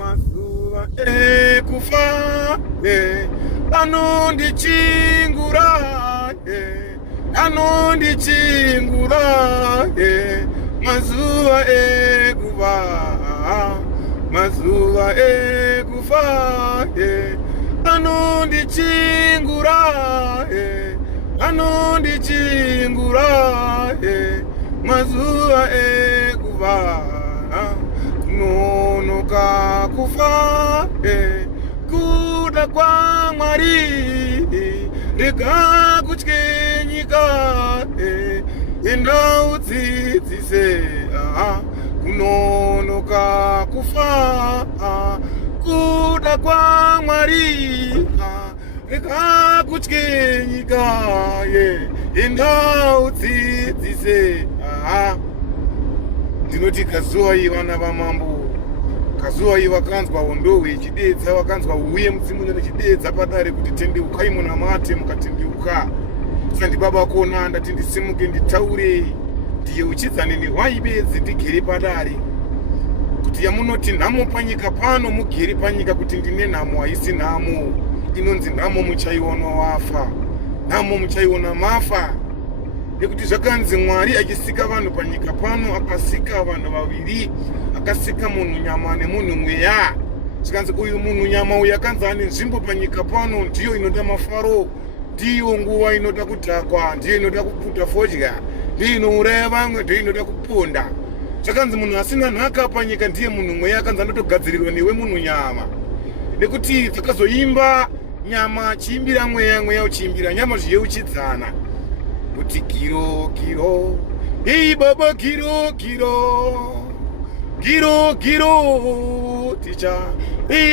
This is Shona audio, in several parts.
mazuva ekufa anondichingura anondichingura mazuva ekufa mazuva ekufa anondichingura anondichingura mazuva ekufa kunonoka kufa kuda kwa Mwari rega kutye nyika enda udzidzise kunonoka kufa kuda kwa Mwari rega kutye nyika enda udzidzise. Ndinoti kazuva iyi vana vamambo, kazuva iyi vakanzwa hondowe ichidedza, vakanzwa uye mudzimu nechidedza padare kuti tendeukai munamate, mukatendeuka sandibaba kona ndati ndisimuke nditaure ndiye uchidzane nehwai bedzi ndigere padare kuti yamunoti nhamo panyika pano mugere panyika kuti ndine nhamo haisi nhamo inonzi nhamo muchaiona wafa, nhamo muchaiona mafa. Nekuti zvakanzi Mwari achisika vanhu panyika pano akasika vanhu vaviri, akasika munhu nyama nemunhu mweya. Zvikanzi uyu munhu nyama uyu akanzi ane nzvimbo panyika pano ndiyo inoda mafaro, ndiyo nguva inoda kudhakwa, ndiyo inoda kuputa fodya, ndiyo inouraya vamwe, ndiyo inoda kuponda. Zvakanzi munhu asina nhaka panyika ndiye munhu mweya, akanzi anotogadzirirwa newe munhu nyama. Nekuti dzakazoimba nyama chiimbira mweya, mweya uchiimbira nyama, zviye uchidzana kuti kiro kiro, hei baba kiro kiro, kiro kiro,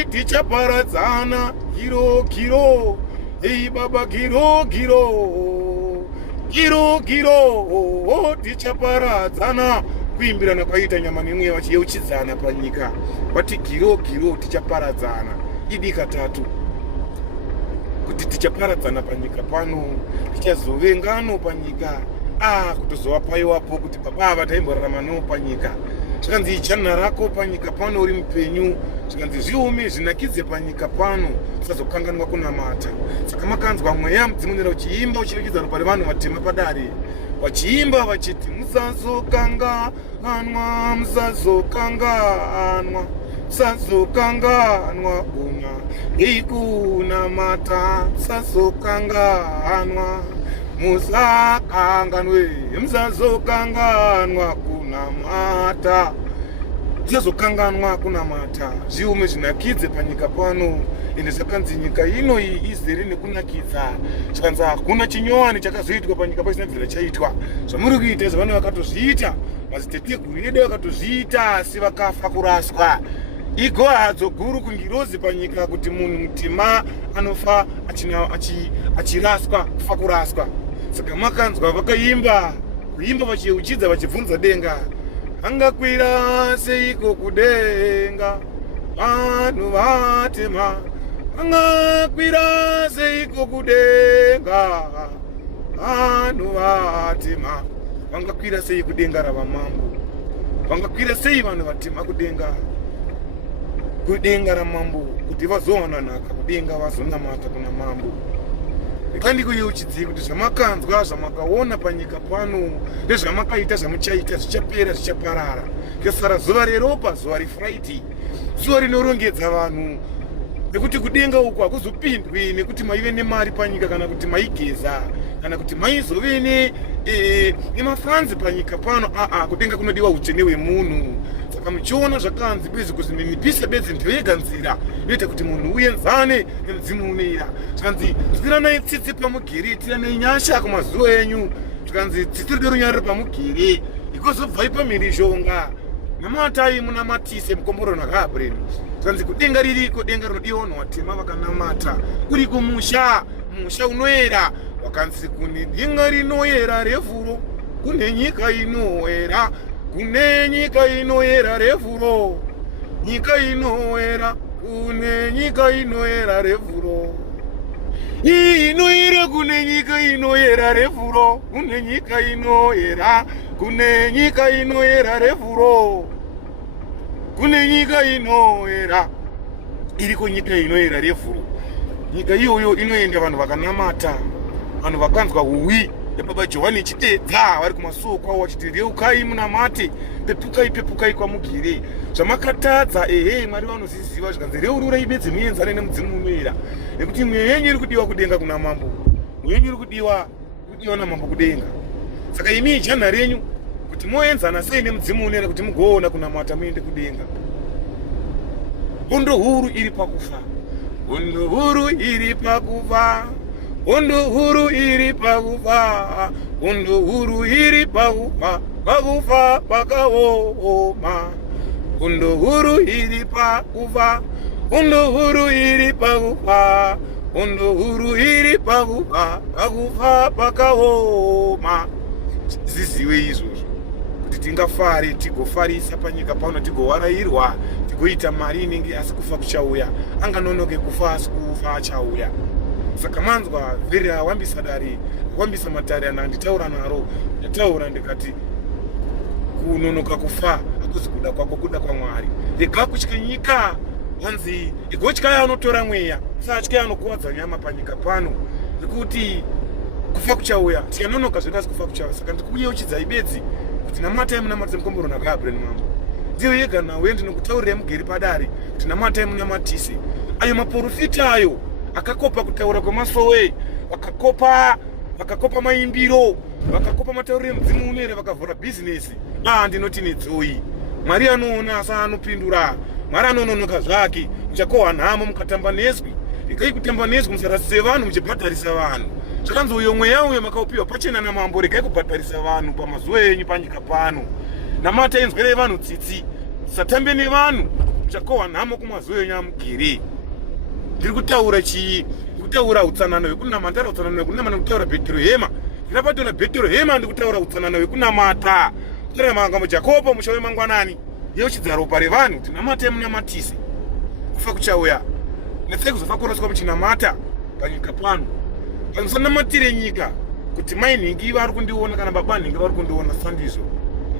tichaparadzana kiro kiro, hei baba kiro kiro, kiro kiro, tichaparadzana. Kuimbirana kwaita nyama nemweya vachiyeuchidzana panyika, vati kiro kiro tichaparadzana. Idi katatu kuti tichaparadzana panyika pano, tichazovengano panyika, kutozova paiwapo kuti baba taimborarama no panyika. Zvikanzi ijana rako panyika pano uri mupenyu, zvikanzi zviume zvinakidze panyika pano, tisazokanganwa kunamata. Saka makanzwa mweya mudzimu nera uchiimba uchirekedza ropa revanhu vatema padare, vachiimba vachiti musazokanganwa, musazokanganwa, musazokanganwa kuna ikunamata, musazokanganwa, musakanganwe, musazokanganwa kunamata, musazokanganwa kunamata. Zviume zvinakidze panyika pano. Ende zvakanzi nyika ino iyi izere nekunakidza. Zvakanzi hakuna chinyowani chakazoitwa panyika pasina bvira chaitwa. Zvamuri kuita zvavanhu vakatozviita, madziteteguru edu vakatozviita asi vakafa kuraswa. Igohadzo guru kungirozi panyika kuti munhu mutima anofa achiraswa, kufa kuraswa. Saka makanzwa vakaimba, kuimba vachiyeuchidza vachibvunza denga, angakwira seiko kudenga vanhu vatema, angakwira seiko kudenga vanhu vatema. Vangakwira sei kudenga ravamambo, vangakwira sei vanhu vatema kudenga, kudenga ramambo, kuti vazowana nhaka kudenga, vazonamata kuna mambo. Ndikandikuyeuchidzei kuti zvamakanzwa, zvamakaona panyika pano ndezvamakaita, zvamuchaita zvichapera, zvichaparara. Kesara zuva reropa, zuva reFriday, zuva rinorongedza vanhu. Nekuti kudenga uku hakuzopindwi nekuti maive nemari panyika, kana kuti maigeza, kana kuti maizove nemafanzi panyika pano. Kudenga kunodiwa utsvene hwemunhu. Saka muchiona zvakanzi bedzi kuzininipisa bedzi ndoyega nzira inoita kuti munhu uenzane nemudzimu unoira. Zvikanzi tsitsiranai tsitsi pamugere, tiranai nyasha kumazuva enyu. Zvikanzi tsitsi rido runyariro pamugere, ikozobvai pamhirizhonga, namatai munamatise mukomboro nakabreni. Zvikanzi kudenga ririko, denga rinodiwa vanhu vatema vakanamata. Uri kumusha, musha unoera. Wakanzi kune denga rinoera revhuro, kune nyika inoera, kune nyika inoera revhuro, nyika inoera, kune nyika inoera revhuro, inoera kune nyika inoera revhuro, kune nyika inoera, kune nyika inoera revhuro, kune nyika inoera. iriko nyika inoyera revhuru. Nyika iyoyo inoenda vanhu vakanamata, vanhu vakanzwa huwi yababa Johani ichitedza vari kumasuo kwavo vachiti reukai munamate, pepukai kwamugire. Zvamakatadza Mwari vanozviziva zvikanzi reururai bedzi muenzane nemudzimu munoyera, nekuti mweya yenyu iri kudiwa kudenga kuna mambo, mweya yenyu iri kudiwa namambo kudenga. Saka imi ijana renyu kuti moenzana sei nemudzimu unoyera kuti mugoona kunamata muende kudenga. Hondo huru iri pakufa, hondo huru iri pakufa, hondo huru iri pakufa, hondo huru iri pakufa, pakufa pakaoma. Hondo huru iri pakufa, hondo huru iri pakufa, hondo huru iri pakufa, pakufa pakaoma. Ziziwe izvozvo kuti tingafare tigofarisa panyika pano, tigowarayirwa, tigoita mari inenge asi kufa kuchauya, anganonoke kufa asi kufa achauya. Saka manzwa vhera wambisa dare, wambisa matare anditaura naro, ndataura ndikati kunonoka kufa akuzi kuda kwako, kuda kwaMwari. Rega kutya nyika, hanzi igotya anotora mweya, satya anokuwadza nyama panyika pano, nekuti kufa kuchauya, tikanonoka zvekasi kufa kuchauya. Saka ndikuuye uchidzai bedzi kuti namatai munamatise mukomborona kaGabriel Mambo. Ndiyo yega nawe ndinokutaurira mugeri padare kuti namatai munamatise. Ayo maprofita ayo akakopa kutaura kwemasowe, vakakopa maimbiro, vakakopa matauriro emudzimu unoyera, vakavhura bhizinesi. Ndinoti nedzoi. Mwari anoona asa anopindura, Mwari anononoka zvake. Muchakohwa nhamo mukatamba nezwi, regai kutamba nezwi musarasise vanhu muchibhadharisa vanhu. Zvakanzi uyo mweya uyo makaupiwa pachena namambo, regai kubhadharisa vanhu pamazuva enyu panyika pano. Namata enzwerei vanhu tsitsi, musatambe nevanhu, muchakohwa nhamo kumazuva enyu amugere. Ndiri kutaura chii? Ndiri kutaura utsanana hwekunamata, ndataura utsanana hwekunamata, ndiri kutaura Bheterehema. Ndirapatora Bheterehema, ndiri kutaura utsanana hwekunamata. Kutaura magambo Jakobo mushawe mangwanani, yeuchidza ropa revanhu kuti namatai munamatise. Kufa kuchauya, netsai kuzofa kuraswa muchinamata panyika pano. Musanamatire nyika kuti mai nhingi vari kundiona kana baba nhingi vari kundiona. Sandizvo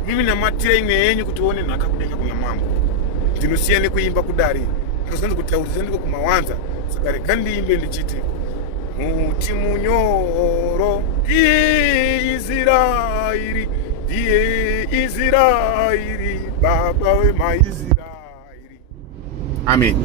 mimi namatire imwe yenyu kuti uone nhaka kudenga kuna mambo. Ndinosiya nekuimba kudare, ndakazanzi kutaurisa ndiko kumawanza. Saka rega ndiimbe ndichiti muti munyoro ndiye Israeri, ndiye Israeri, baba wemaIsraeri. Amen.